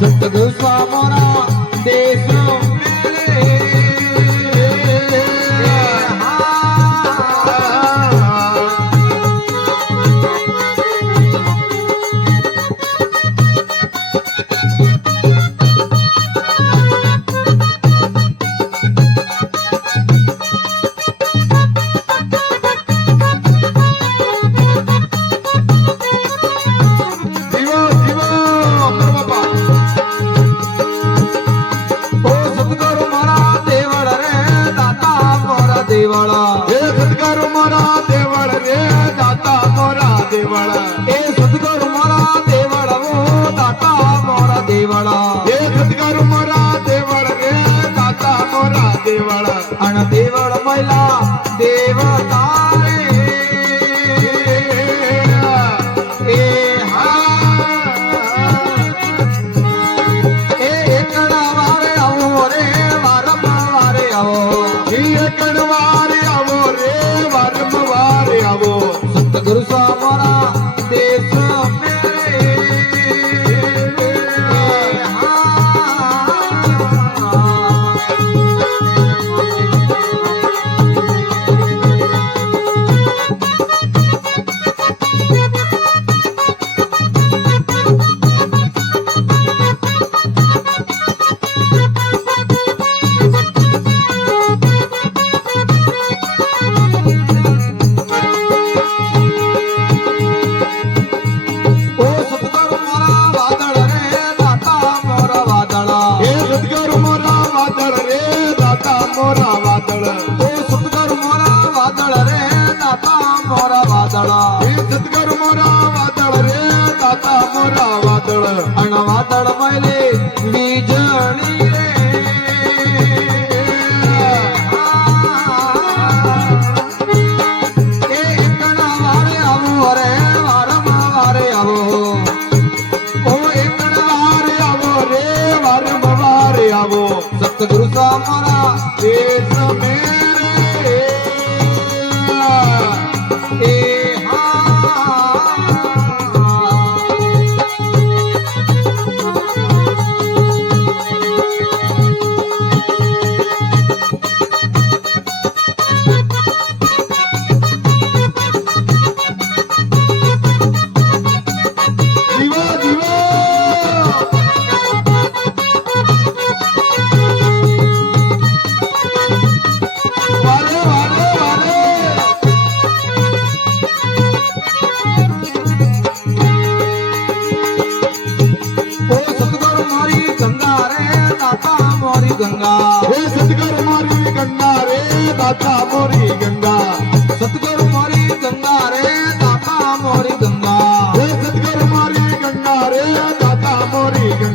सतगुरु स्वामोरा देश देवड़ा हे सतगुरु मोरा देवड़ रे दाता मोरा देवड़ ए सतगुरु मोरा देवड़ा वो दाता मोरा देवड़ा हे सतगुरु मोरा देवड़ रे दाता मोरा देवड़ अण देवड़ महिला देवता रे ए एकड़ा वारे आवो रे वारम वारे आवो कड़वारे आवो रे वारम वारे आवो सतगुरु स्वामोरा देश मोरा वादळ ओ सतगुरु मोरा वादळ रे दाता मोरा वादळ हे सतगुरु मोरा वादळ रे दाता मोरा वादळ अण वादळ मैले वीजणी रे ए एकणा वारे आवो रे वारम वारे आवो ओ एकणा वारे आवो रे वारम वारे आवो सतगुरु स्वामोरा देश मेरे ए जीवा जीवा वाले वाले वाले ओ सतगुरु मोरी गंगा रे दाता मोरी गंगा हे सतगुरु मोरी गंगा रे दाता मोरी गंगा सतगुरु मोरी गंगा रे दाता मोरी गंगा हे सतगुरु मोरी गंगा रे दाता मोरी गंगा